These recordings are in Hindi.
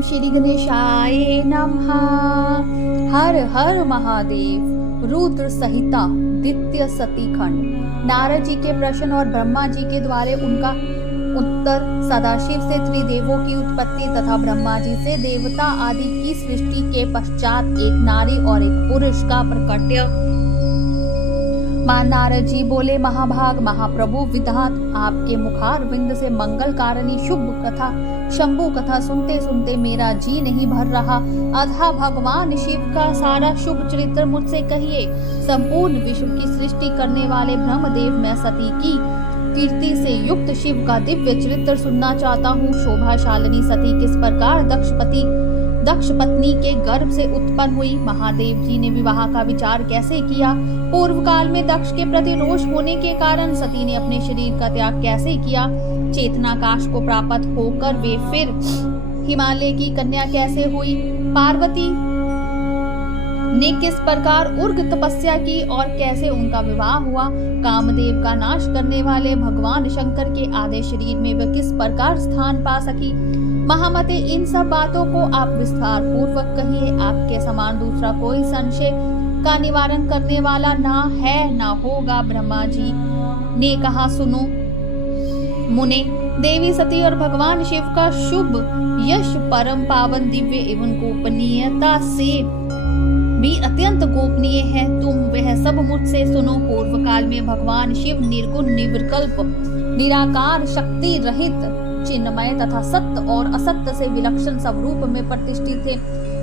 ओम श्री गणेशाय नमः। हर हर महादेव। रुद्र संहिता द्वितीय सती खंड। नारद जी के प्रश्न और ब्रह्मा जी के द्वारा उनका उत्तर। सदाशिव से त्रिदेवों की उत्पत्ति तथा ब्रह्मा जी से देवता आदि की सृष्टि के पश्चात एक नारी और एक पुरुष का प्रकट्य। मां नारद जी बोले, महाभाग महाप्रभु विधात, आपके मुखार बिंद से मंगल कारिणी शुभ कथा शंभु कथा सुनते सुनते मेरा जी नहीं भर रहा। अतः भगवान शिव का सारा शुभ चरित्र मुझसे कहिए। संपूर्ण विश्व की सृष्टि करने वाले ब्रह्मदेव, मैं सती की कीर्ति से युक्त शिव का दिव्य चरित्र सुनना चाहता हूँ। शोभाशालिनी सती किस प्रकार दक्ष पत्नी के गर्भ से उत्पन्न हुई। महादेव जी ने विवाह का विचार कैसे किया। पूर्व काल में दक्ष के प्रति रोष होने के कारण सती ने अपने शरीर का त्याग कैसे किया। चेतनाकाश को प्राप्त होकर वे फिर हिमालय की कन्या कैसे हुई। पार्वती ने किस प्रकार उग्र तपस्या की और कैसे उनका विवाह हुआ। कामदेव का नाश करने वाले भगवान शंकर के आधे शरीर में वे किस प्रकार स्थान पा सकी। महामते, इन सब बातों को आप विस्तार पूर्वक कहिए। आपके समान दूसरा कोई संशय का निवारण करने वाला ना है ना होगा। ब्रह्मा जी ने कहा, सुनो मुने, देवी सती और भगवान शिव का शुभ यश परम पावन दिव्य एवं गोपनीयता से भी अत्यंत गोपनीय है। तुम वह सब मुझसे सुनो। पूर्व काल में भगवान शिव निर्गुण निर्विकल्प निराकार शक्ति रहित चिन्मय तथा सत्य और असत्य से विलक्षण स्वरूप में प्रतिष्ठित थे।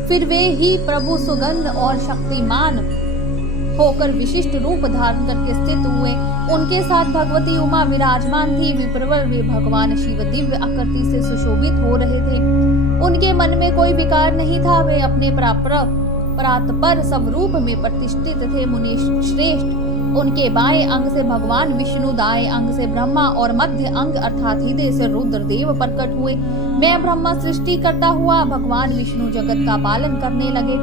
फिर वे ही प्रभु सुगंध और शक्तिमान होकर विशिष्ट रूप धारण करके स्थित हुए। उनके साथ भगवती उमा विराजमान थी। विप्रवर वे भगवान शिव दिव्य आकृति से सुशोभित हो रहे थे। उनके मन में कोई विकार नहीं था। वे अपने परात्पर स्वरूप में प्रतिष्ठित थे। मुनि श्रेष्ठ, उनके बाएं अंग से भगवान विष्णु, दाएं अंग से ब्रह्मा और मध्य अंग अर्थात हृदय से रुद्रदेव प्रकट हुए। मैं ब्रह्मा सृष्टि करता हुआ, भगवान विष्णु जगत का पालन करने लगे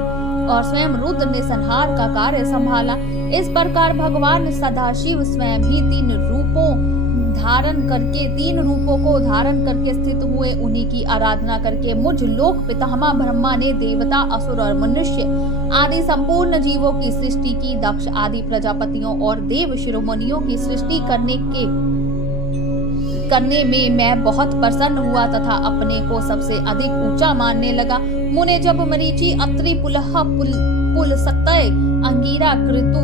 और स्वयं रुद्र ने संहार का कार्य संभाला। इस प्रकार भगवान सदाशिव स्वयं ही तीन रूपों को धारण करके स्थित हुए। उन्हीं की आराधना करके मुझ लोक पितामह ब्रह्मा ने देवता, असुर और मनुष्य आदि संपूर्ण जीवों की सृष्टि की। दक्ष आदि प्रजापतियों और देव शिरोमणियों की सृष्टि करने में मैं बहुत प्रसन्न हुआ तथा अपने को सबसे अधिक ऊंचा मानने लगा। मुने, जब मरीचि, अत्रि, पुलह, पुलस्त्य, अंगिरा, कृतु,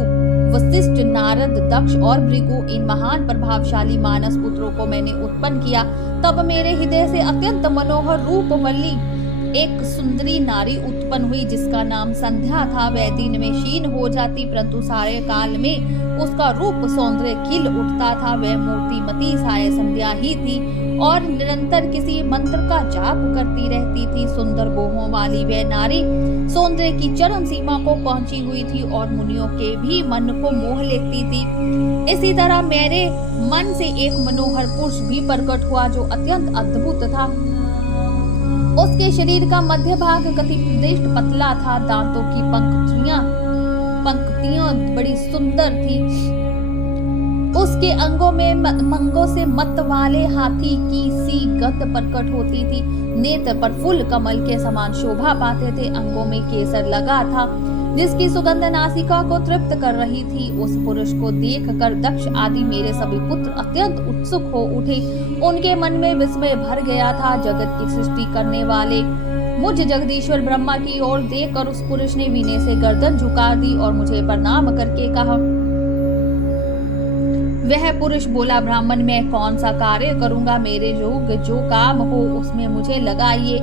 वशिष्ठ, नारद, दक्ष और भृगु इन महान प्रभावशाली मानस पुत्रों को मैंने उत्पन्न किया, तब मेरे हृदय से अत्यंत मनोहर रूपवल्ली एक सुंदरी नारी उत्पन्न हुई जिसका नाम संध्या था। वह दिन में क्षीण हो जाती, परंतु सारे काल में उसका रूप सौंदर्य खिल उठता था। वह मूर्तिमती साय संध्या ही थी और निरंतर किसी मंत्र का जाप करती रहती थी। सुंदर गोहों वाली वह नारी सौंदर्य की चरम सीमा को पहुंची हुई थी और मुनियों के भी मन को मोह लेती थी। इसी तरह मेरे मन से एक मनोहर पुरुष भी प्रकट हुआ जो अत्यंत अद्भुत था। उसके शरीर का मध्य भाग कटिप्रदेष्ट पतला था। दांतों की पंक्तियां बड़ी सुंदर थी। उसके अंगों में मंगों से मत वाले हाथी की सी गंध प्रकट होती थी। नेत्र पर फूल कमल के समान शोभा पाते थे। अंगों में केसर लगा था जिसकी सुगंध नासिका को तृप्त कर रही थी। उस पुरुष को देखकर दक्ष आदि मेरे सभी पुत्र अत्यंत उत्सुक हो उठे। उनके मन में विस्मय भर गया था। जगत की सृष्टि करने वाले मुझ जगदीश्वर ब्रह्मा की ओर देखकर उस पुरुष ने विनय से गर्दन झुका दी और मुझे प्रणाम करके कहा। वह पुरुष बोला, ब्राह्मण, मैं कौन सा कार्य करूंगा। मेरे जो काम हो उसमें मुझे लगाइए,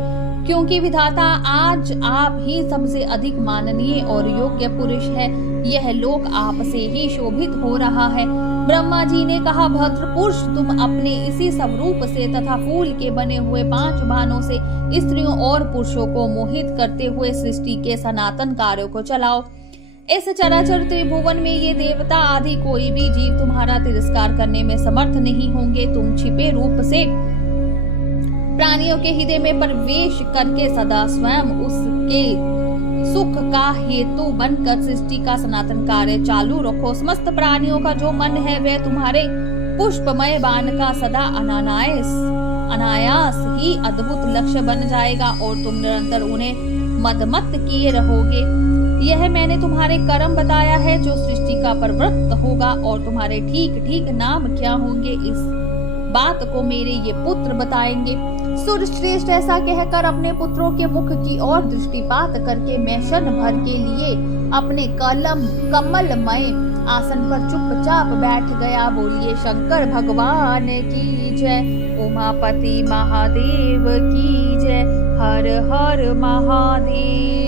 क्योंकि विधाता आज आप ही सबसे अधिक माननीय और योग्य पुरुष है। यह लोक आप से ही शोभित हो रहा है। ब्रह्मा जी ने कहा, भद्र पुरुष, तुम अपने इसी स्वरूप से तथा फूल के बने हुए 5 बाणों से स्त्रियों और पुरुषों को मोहित करते हुए सृष्टि के सनातन कार्यों को चलाओ। इस चराचर त्रिभुवन में ये देवता आदि कोई भी जीव तुम्हारा तिरस्कार करने में समर्थ नहीं होंगे। तुम छिपे रूप से प्राणियों के हृदय में प्रवेश करके सदा स्वयं उसके सुख का हेतु बनकर सृष्टि का सनातन कार्य चालू रखो। समस्त प्राणियों का जो मन है वह तुम्हारे पुष्पमय बाण का सदा अनायास अनायास ही अद्भुत लक्ष्य बन जाएगा और तुम निरंतर उन्हें मदमत्त किए रहोगे। यह मैंने तुम्हारे कर्म बताया है जो सृष्टि का प्रवृत्त होगा, और तुम्हारे ठीक ठीक नाम क्या होंगे इस बात को मेरे ये पुत्र बताएंगे। सूर्यश्रेष्ठ ऐसा कहकर अपने पुत्रों के मुख की ओर दृष्टिपात करके मैं क्षण भर के लिए अपने कमलमय आसन पर चुपचाप बैठ गया। बोलिए शंकर भगवान की जय, उमापति महादेव की जय, हर हर महादेव।